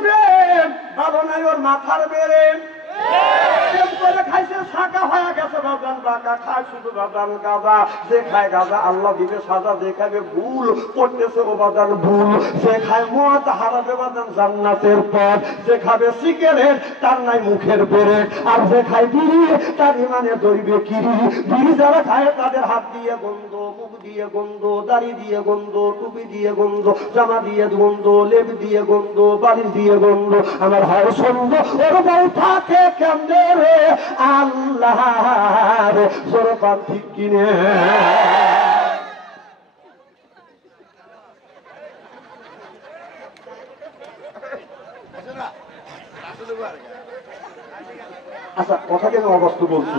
প্রেম ভালো নাই ওর মাথার বেড়ে প্রেম করে খাইছে শাঁকা হয়ে গেছে বাদান বাঁকা খায় শুধু বাদান গাঁদা যে খায় গাঁদা আল্লাহ দিবে সাজা যে খাবে ভুল করতেছে ও বাদান ভুল যে খায় মদ হারাবে বাদান জান্নাতের পথ যে খাবে সিগারেট তার নাই মুখের বেড়ে আর যে খায় বিড়ি তার ইমানে দইবে কিরি বিড়ি যারা খায় তাদের হাত দিয়ে গন্ধ মুখ দিয়ে গন্ধ দাড়ি দিয়ে গন্ধ টুপি দিয়ে গন্ধ জামা দিয়ে গন্ধ লেপ দিয়ে গন্ধ বাড়ি দিয়ে গন্ধ আমার হয় সন্দ ওর বউ থাকে কেমনে রে আল্লাহ সরকার ঠিক কিনে আচ্ছা কথা কেন অবস্থা বলছি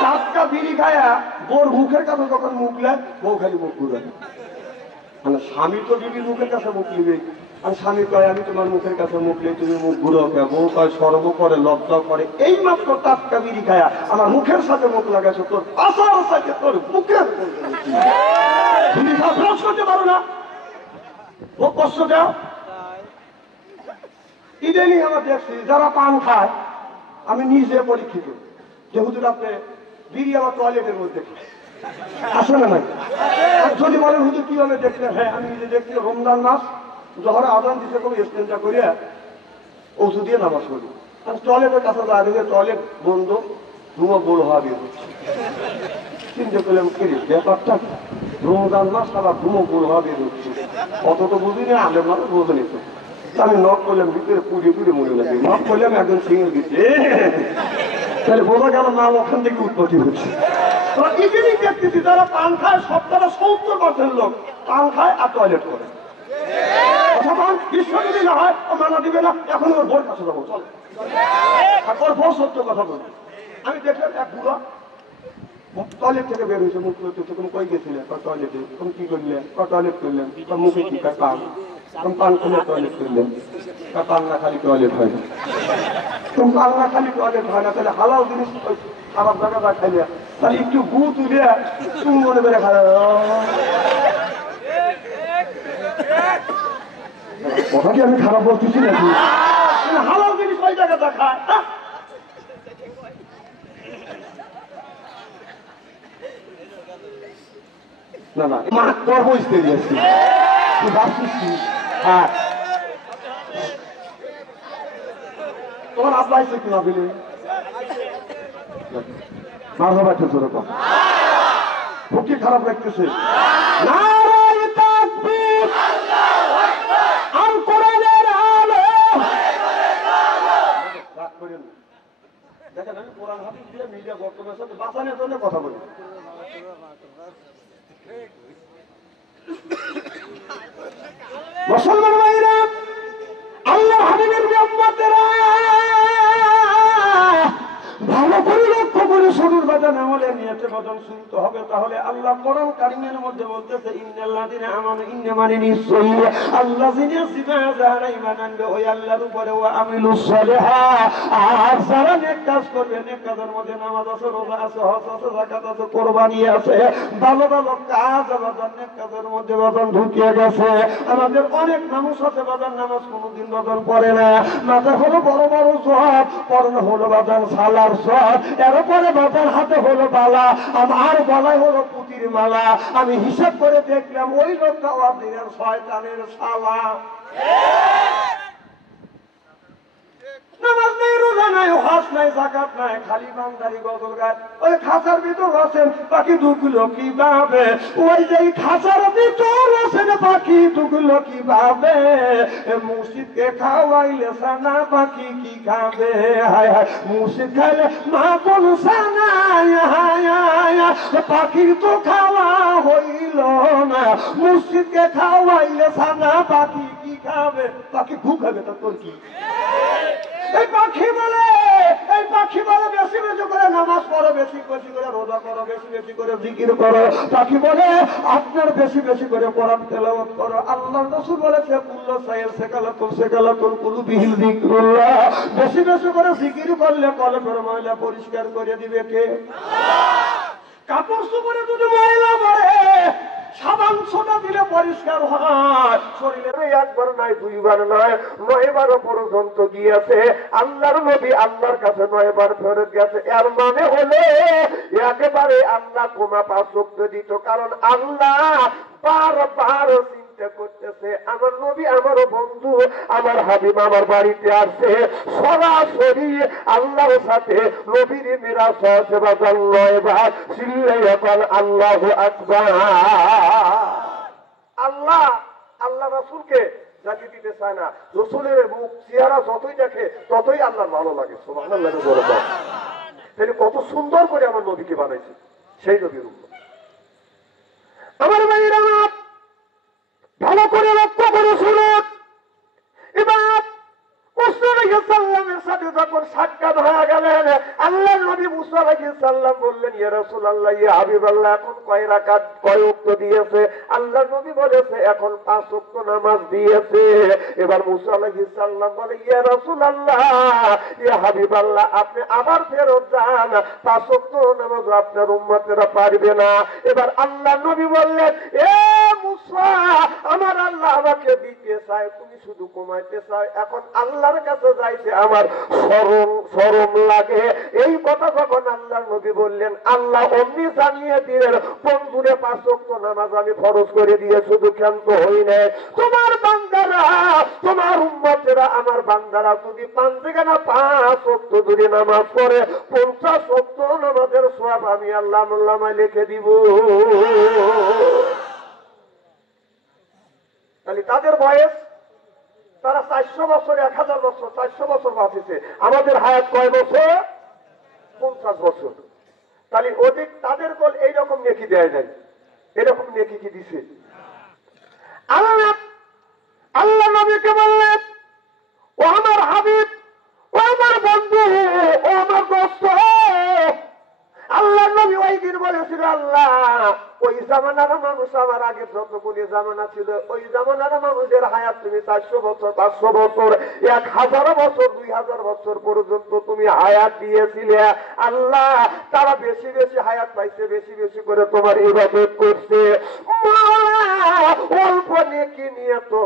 টাটকা বিড়ি খায়া বোর মুখের কাছে যখন মুখ নেয় বউ খালি মুখ ঘুরে মানে স্বামী তো বিবির মুখের কাছে মুখ নিবে আর স্বামী কয় আমি তোমার মুখের কাছে মুখ নেই তুমি মুখ ঘুরো কে বউ কয় সর্ব করে লজ্জা করে এই মাত্র টাটকা বিড়ি খায়া আমার মুখের সাথে মুখ লাগাইছো তোর আসার সাথে তোর মুখের বিড়ি খাওয়া ব্রাশ করতে পারো না ও কষ্ট দাও ইদানিং আমার দেখছি যারা পান খায় আমি নিজে পরীক্ষিত যে হুজুর আপনি বিড়ি আমার টয়লেটের মধ্যে আসে না নাই যদি বলেন হুজুর কিভাবে দেখলেন হ্যাঁ আমি নিজে দেখছি রমজান মাস যখন আজান দিতে কোনো স্টেনটা করিয়া ওষুধ দিয়ে নামাজ করি আমি টয়লেটের কাছে দাঁড়িয়ে টয়লেট বন্ধ ধুমো বড় হওয়া দিয়ে দিচ্ছি চিন্তা করলাম কিরি ব্যাপারটা রমজান মাস আবার ধুমো বড় হওয়া দিয়ে দিচ্ছি অত তো বুঝিনি আলের মানুষ বোঝে নিত আমি নক করলাম ভিতরে পুড়ে পুড়ে মনে লাগে নক করলাম একজন সিঙ্গেল দিচ্ছে তাহলে বোঝা গেল না ওখান থেকে উৎপত্তি হচ্ছে ইভিনিং দেখতেছি যারা পান খায় সপ্তাহে 70% লোক পান খায় আর টয়লেট করে বিশ্ব যদি না হয় মানা দিবে না এখন ওর বোর কাছে যাবো চলে ওর বউ সত্য কথা বলি আমি দেখলাম এক বুড়া টয়লেট থেকে বের হয়েছে মুখ করতে তুমি কই গেছিলে টয়লেটে তুমি কি করলে টয়লেট করলেন মুখে কি পান পান খুলে টয়লেট করলেন পান না খালি টয়লেট হয় না তুমি পান না খালি টয়লেট হয় না তাহলে হালাল জিনিস খারাপ জায়গা যা খাইলে তাহলে একটু গু তুলে তুমি মনে করে খাওয়া কথা কি আমি খারাপ বলতেছি নাকি হালাল জিনিস ওই জায়গা যা খায় না না মা করবো ইস্তেরি আছি তুই ভাবছিস হ্যাঁ তোমার আব্বা এসে কি ভাবিলে মার বাবা খেলছো এরকম খুব কি খারাপ লাগতেছে দেখেন আমি কোরআন হাদিস দিয়ে মিডিয়া বক্তব্যের সাথে বাঁচানোর জন্য কথা বলি মুসলমান ভাইরা আল্লাহ হাবিবের উম্মতেরা ভালো করে লক্ষ্য করে শুনুর বাজান আমলে নিয়েছে বদন শুনতে হবে তাহলে আল্লাহ কোরআন কারিমের মধ্যে বলতেছে ইন্নাল্লাযিনা আমানু ইন্নামানি নিশ্চয়ই আল্লাযিনা যারা ঈমান আনবে ওই আল্লাহর উপরে ওয়া আমিলুস সালিহাত আর যারা নেক কাজ করবে নেক কাজের মধ্যে নামাজ আছে রোজা আছে হজ আছে যাকাত আছে কুরবানি আছে ভালো ভালো কাজ বাজান নেক কাজের মধ্যে বাজান ঢুকিয়ে গেছে আমাদের অনেক মানুষ আছে বাজান নামাজ কোনোদিন বাজান পড়ে না মাথা হলো বড় বড় জব পরনে হলো বাজান সালার সব এরপরে বাজার হাতে হলো বালা আর গলায় হলো পুতির মালা আমি হিসাব করে দেখলাম ওই লোকটা ওয়াদিনের শয়তানের শালা নামাজ নেই রোজা নাই হজ নাই যাকাত নাই খালি বান্দারি গজল গায় ওই খাঁচার ভিতর আছেন পাখি ঢুকলো কিভাবে ওই যে খাঁচার ভিতর আছেন পাখি ঢুকলো কিভাবে মুর্শিদকে খাওয়াইলে সানা পাখি কি খাবে হায় হায় মুর্শিদ খাইলে মা কোন সানা পাখির তো খাওয়া হইল না মুর্শিদকে খাওয়াইলে সানা পাখি কি খাবে পাখি ভুক খাবে তা তোর কি এই পাখি বলে বেশি বেশি করে নামাজ পড়ো বেশি বেশি করে রোজা করো বেশি বেশি করে জিকির করো পাখি বলে আপনার বেশি বেশি করে কোরআন তেলাওয়াত করো আল্লাহর রাসূল বলেছে কুল্লু সাইল সেকালাতুল কুলুবিহিল যিকরুল্লাহ বেশি বেশি করে জিকির করলে কলবের ময়লা পরিষ্কার করে দিবে কে আল্লাহ কাপড় চোপড়ে যদি ময়লা পড়ে সাবান সোডা দিলে পরিষ্কার হয়। শরীরে একবার নয়, দুইবার নয়, 9 বার পর্যন্ত গিয়েছে আল্লাহর নবী আল্লাহর কাছে 9 বার ফেরত গেছে। এর মানে হলে একেবারে আল্লাহ ক্ষমা 5 ওয়াক্ত দিত, কারণ আল্লাহ বারবার চিন্তা করতেছে আমার নবী আমার বন্ধু আমার হাবিব আমার বাড়িতে আসছে, সরাসরি আল্লাহর সাথে নবীর মিরাজ হচ্ছে বাজার 9 বার। চিল্লাইয়া বল আল্লাহু আকবার। আল্লাহ আল্লাহ রাসূলকে যাকে দিতে চায় না, রাসূলের মুখ চেহারা যতই দেখে ততই আল্লাহর ভালো লাগে। সুবহানাল্লাহ। তাহলে কত সুন্দর করে আমার নবীকে বানাইছে, সেই নবীর উম্মত। আমার ভাইরা ভালো করে লক্ষ্য করে শুনুন। এবার মুসা আলাইহিস সালামের সাথে যখন সাক্ষাৎ হয়ে গেলেন, আল্লাহর নবী মুসা আলাইহিস সালাম বললেন, ইয়া রাসূলুল্লাহ, ইয়া হাবিবাল্লাহ, এখন কয় রাকাত কয় ওয়াক্ত দিয়েছে? আল্লাহর নবী বলেছে এখন 5 ওয়াক্ত নামাজ দিয়েছে। এবার মুসা আলাইহিস সালাম বলে, ইয়া রাসূলুল্লাহ, ইয়া হাবিবাল্লাহ, আপনি আবার ফেরত যান, 5 ওয়াক্ত নামাজ আপনার উম্মতেরা পারবে না। এবার আল্লাহর নবী বললেন, এ মুসা, আমার আল্লাহ আমাকে দিতে চায়, তুমি শুধু কমাইতে চাও। এখন আল্লাহর কাছে যাইতে আমার শরম লাগে। এই কথা যখন আল্লাহর নবী বললেন, আল্লাহ অমনি জানিয়ে দিলেন, বন্ধুরে 5 ওয়াক্ত নামাজ আমি ফরজ করে দিয়ে শুধু ক্ষান্ত হই নাই, তোমার বান্দারা তোমার উম্মতেরা আমার বান্দারা যদি 5 থেকে না 5 ওয়াক্ত যদি নামাজ পড়ে 50 ওয়াক্ত নামাজের সওয়াব আমি আল্লাহ আমলনামায় লিখে দিব। তাহলে তাদের বয়স, তারা 400 বছর 1000 বছর 400 বছর বাঁচেছে, আমাদের হায়াত কয় বছর? 50 বছর। তাহলে অধিক তাদের কোল এইরকম নেকি দেয় নাই, এরকম নেকি কি দিছে? আল্লাহ নবীকে বললেন, ও আমার হাবিব, ও আমার বন্ধু, ও আমার দোস্ত। আল্লাহ নবী ওই দিন বলেছিল, আল্লাহ ওই জামানার মানুষ আমার আগে যতগুলি জামানা ছিল, ওই জামানার মানুষের হায়াত তুমি 400 বছর 500 বছর 1000 বছর 2000 বছর পর্যন্ত তুমি হায়াত দিয়েছিলে। আল্লাহ তারা বেশি বেশি হায়াত পাইছে, বেশি বেশি করে তোমার ইবাদত করছে। অল্প নেকি নিয়ে তো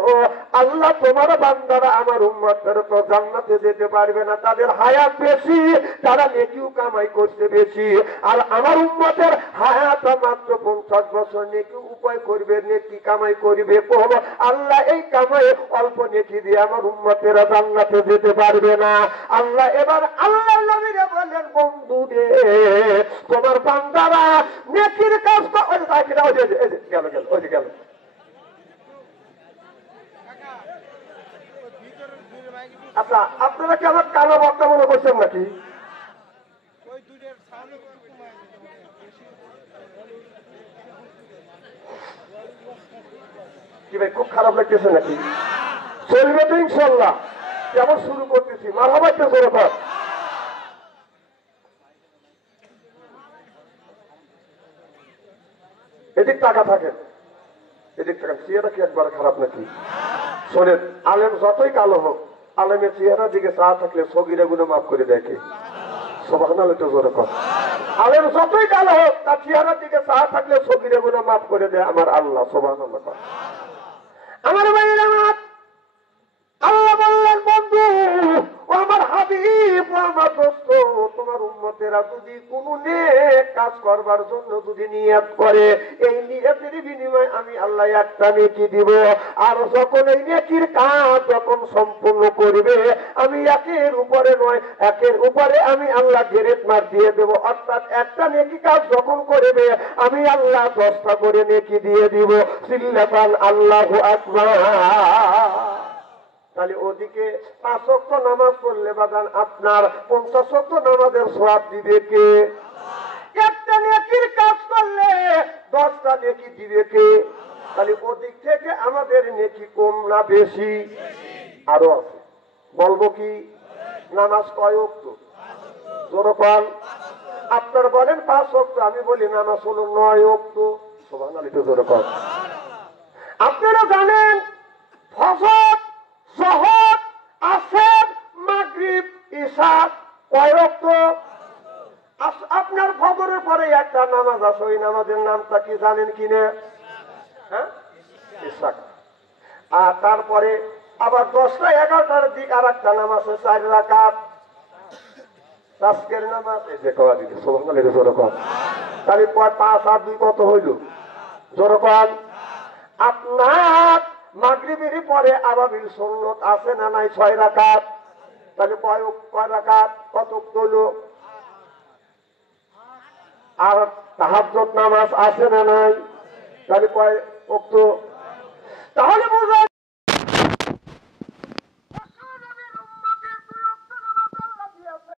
আল্লাহ তোমার বান্দারা আমার উম্মতের তো জান্নাতে যেতে পারবে না, তাদের হায়াত বেশি, তারা নেকিও কামাই করছে বেশি। আর আমার উম্মতের হায়াত মাত্র 50 বছর, নেকি উপায় করবে, নেকি কামাই করবে কোন? আল্লাহ এই কামাই অল্প নেকি দিয়ে আমার উম্মতেরা জান্নাতে যেতে পারবে না। আল্লাহ এবার আল্লাহ নবীরে বললেন, বন্ধু রে তোমার বান্দারা নেকির কাজ গেল। আচ্ছা, আপনারা কি আমার কালো বক্তা মনে করছেন নাকি? কি ভাই খুব খারাপ লাগতেছে নাকি? চলবে তো ইনশাল্লাহ। কেমন শুরু করতেছি, মারহাবা তো জোরে কর। এদিক টাকা থাকেন, এদিক থাকেন। চেহারা কি একবার খারাপ নাকি? শোনেন, আলেম যতই কালো হোক, আলেমের চেহারার দিকে চা থাকলে সগীরা গুলো মাফ করে দেখে। সুবহানাল্লাহ তো জোরে কর। আলেম যতই কালো হোক, তার চেহারার দিকে চা থাকলে সগীরা গুলো মাফ করে দেয় আমার আল্লাহ। সুবহানাল্লাহ কর। আমার ভাইয়ের আমার আল্লাহ বললেন, বন্ধু ও আমার হাবিব, ও আমার দোস্ত, তোমার উম্মতেরা যদি কোনো নেক কাজ করবার জন্য যদি নিয়ত করে, এই নিয়তের বিনিময়ে আমি আল্লাহ একটা নেকি দিব। আর যখন এই নেকির কাজ যখন সম্পূর্ণ করবে, আমি একের উপরে নয়, একের উপরে আমি আল্লাহ গ্রেড মার্ক দিয়ে দেব। অর্থাৎ একটা নেকি কাজ যখন করবে, আমি আল্লাহ 10টা করে নেকি দিয়ে দিব। চিল্লাপান আল্লাহু আকবার। তাহলে ওদিকে 5 ওয়াক্ত নামাজ পড়লে বাদান আপনার 50 ওয়াক্ত নামাজের সওয়াব দিবে কে? একটা নেকির কাজ করলে 10টা নেকি দিবে কে? তাহলে ওদিক থেকে আমাদের নেকি কম না বেশি? আরো আছে, বলবো কি? নামাজ কয় ওয়াক্ত? জোরকাল আপনার বলেন 5 ওয়াক্ত, আমি বলি নামাজ হলো 9 ওয়াক্ত। সুবহানাল্লাহ, জোরকাল। আপনারা জানেন ফজর, যোহর, আসর, মাগরিব, ইশা কয় ওয়াক্ত? আপনার ফজরের পরে একটা নামাজ আছে, ওই নামাজের নামটা কি জানেন কিনা? হ্যাঁ ইশরাক। আর তারপরে আবার 10টা 11টার দিক আর একটা নামাজ আছে 4 রাকাত তাসকের নামাজ। এই যে কওয়া দিতে সুবহানাল্লাহ এটা জোরে কর। তাহলে 5 আর 2 কত হইল? জোরে কর। আপনার মাগরিবের পরে আবাবিল সুন্নাত আছে না নাই? 6 রাকাত। তাহলে কয় রাকাত? কত হলো? আর তাহাজ্জুদ নামাজ আছে না নাই? তাহলে কয় ওয়াক্ত? তাহলে বোঝা